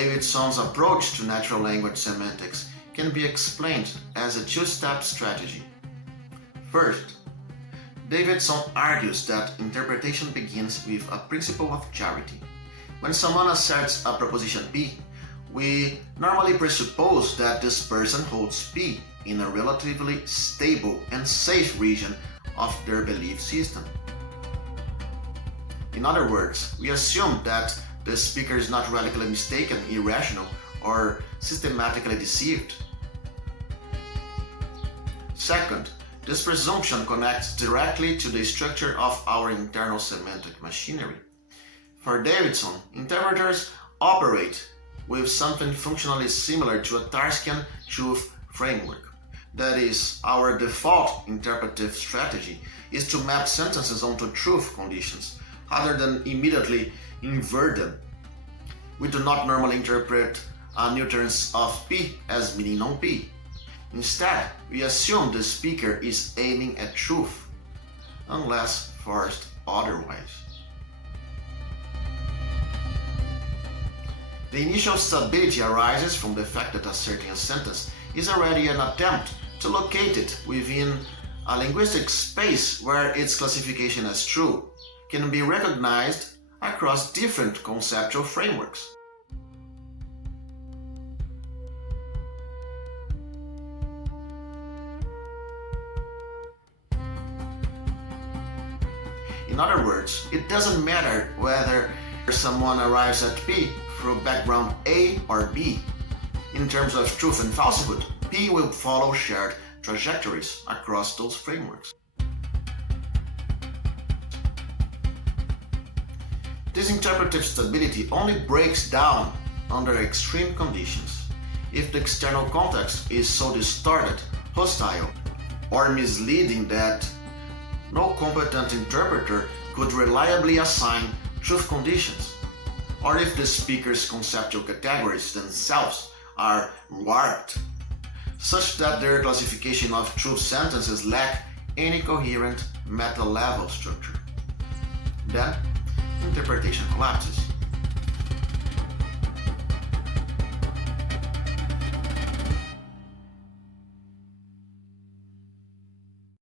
Davidson's approach to natural language semantics can be explained as a two-step strategy. First, Davidson argues that interpretation begins with a principle of charity. When someone asserts a proposition P, we normally presuppose that this person holds P in a relatively stable and safe region of their belief system. In other words, we assume that the speaker is not radically mistaken, irrational, or systematically deceived. Second, this presumption connects directly to the structure of our internal semantic machinery. For Davidson, interpreters operate with something functionally similar to a Tarskian truth framework. That is, our default interpretive strategy is to map sentences onto truth conditions, rather than immediately invert them. We do not normally interpret a newtons of P as meaning non-P. Instead, we assume the speaker is aiming at truth, unless forced otherwise. The initial stability arises from the fact that asserting a sentence is already an attempt to locate it within a linguistic space where its classification as true can be recognized across different conceptual frameworks. In other words, it doesn't matter whether someone arrives at P through background A or B. In terms of truth and falsehood, P will follow shared trajectories across those frameworks. This interpretive stability only breaks down under extreme conditions. If the external context is so distorted, hostile, or misleading that no competent interpreter could reliably assign truth conditions, or if the speaker's conceptual categories themselves are warped, such that their classification of truth sentences lack any coherent meta-level structure. Then, interpretation collapses.